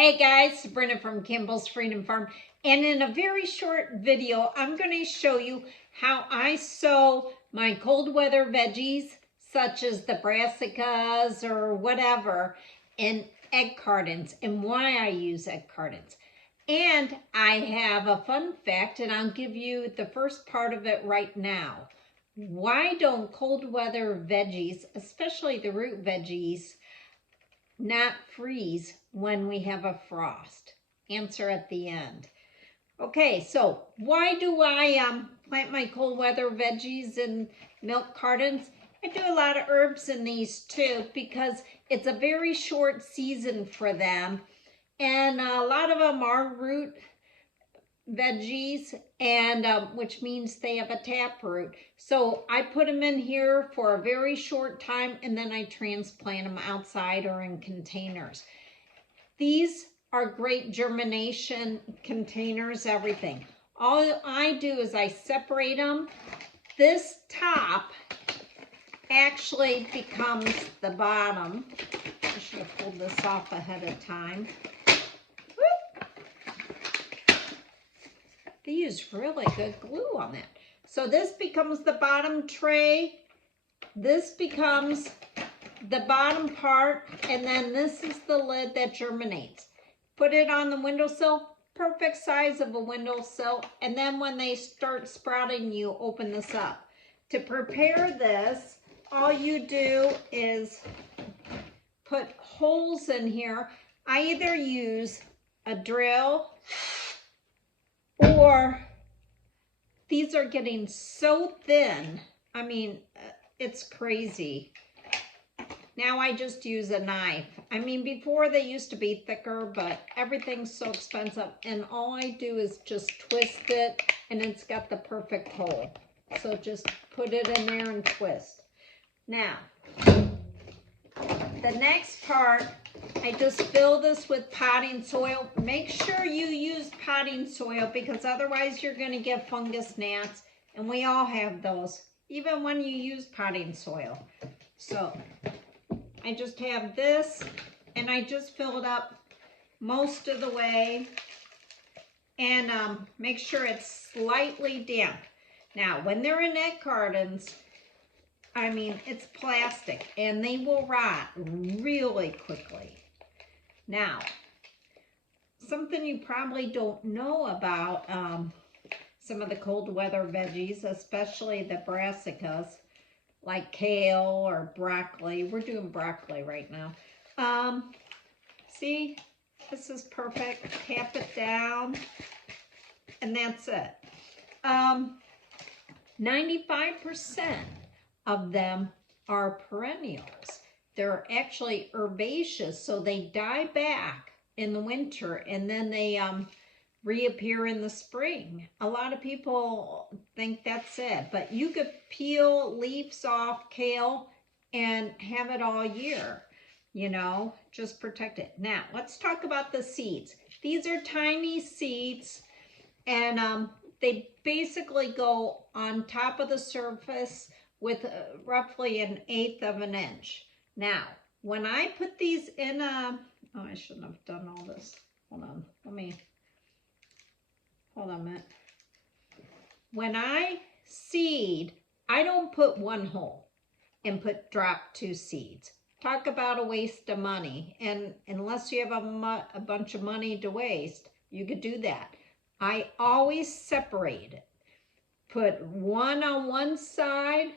Hey guys, Sabrina from Campbell's Freedom Farm, and in a very short video I'm going to show you how I sow my cold weather veggies such as the brassicas or whatever in egg cartons and why I use egg cartons. And I have a fun fact, and I'll give you the first part of it right now. Why don't cold weather veggies, especially the root veggies, not freeze when we have a frost? Answer at the end. Okay, so why do I plant my cold weather veggies in milk cartons? I do a lot of herbs in these too because it's a very short season for them, and a lot of them are root veggies, and which means they have a taproot. So I put them in here for a very short time, and then I transplant them outside or in containers. These are great germination containers, everything. All I do is I separate them. This top actually becomes the bottom. I should have pulled this off ahead of time. They use really good glue on that. So this becomes the bottom tray. This becomes the bottom part, and then this is the lid that germinates. Put it on the windowsill, perfect size of a windowsill, and then when they start sprouting, you open this up. To prepare this, all you do is put holes in here. I either use a drill, or these are getting so thin. I mean, it's crazy. Now I just use a knife. I mean, before they used to be thicker, but everything's so expensive, and all I do is just twist it, and it's got the perfect hole. So just put it in there and twist. Now, the next part, I just fill this with potting soil. Make sure you use potting soil because otherwise you're going to get fungus gnats, and we all have those, even when you use potting soil. So I just have this, and I just fill it up most of the way, and make sure it's slightly damp. Now, when they're in egg cartons, I mean, it's plastic, and they will rot really quickly. Now, something you probably don't know about some of the cold weather veggies, especially the brassicas, like kale or broccoli. We're doing broccoli right now. See, this is perfect. Tap it down, and that's it. 95% of them are perennials. They're actually herbaceous, so they die back in the winter, and then they reappear in the spring. A lot of people think that's it, but you could peel leaves off kale and have it all year, you know, just protect it. Now, let's talk about the seeds. These are tiny seeds, and they basically go on top of the surface with roughly 1/8 of an inch. Now, when I put these in a, oh, I shouldn't have done all this. Hold on, hold on a minute. When I seed, I don't put one hole and drop 2 seeds. Talk about a waste of money. And unless you have a bunch of money to waste, you could do that. I always separate it. Put one on one side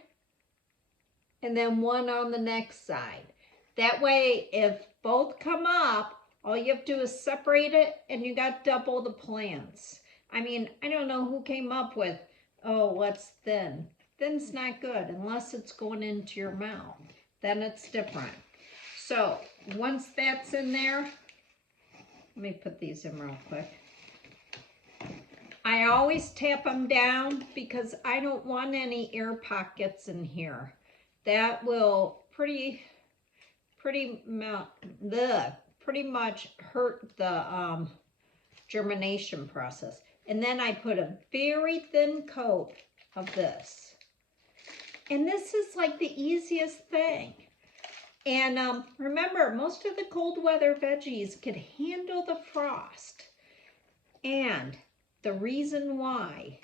and then one on the next side. That way, if both come up, all you have to do is separate it, and you got double the plants. I mean, I don't know who came up with, oh, what's thin? Thin's not good unless it's going into your mouth. Then it's different. So once that's in there, let me put these in real quick. I always tap them down because I don't want any air pockets in here. That will pretty much hurt the germination process. And then I put a very thin coat of this. And this is like the easiest thing. And remember, most of the cold weather veggies could handle the frost. And the reason why,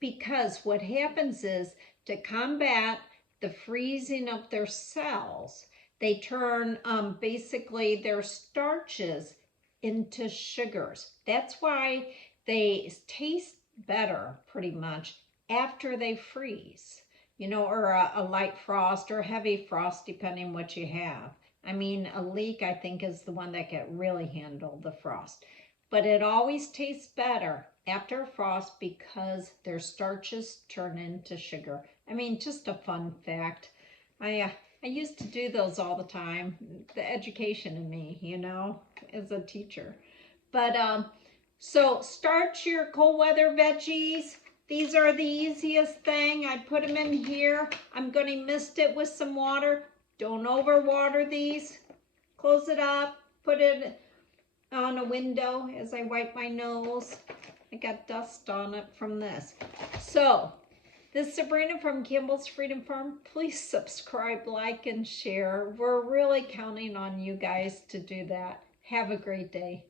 because what happens is to combat the freezing of their cells, they turn basically their starches into sugars. That's why they taste better pretty much after they freeze, you know, or a light frost or heavy frost, depending what you have. I mean, a leek, I think, is the one that can really handle the frost. But it always tastes better after a frost because their starches turn into sugar. I mean, just a fun fact. I used to do those all the time. The education in me, you know, as a teacher. But so start your cold weather veggies. These are the easiest thing. I put them in here. I'm going to mist it with some water. Don't overwater these. Close it up. Put it on a window as I wipe my nose. I got dust on it from this. So, this is Sabrina from Campbell's Freedom Farm. Please subscribe, like, and share. We're really counting on you guys to do that. Have a great day.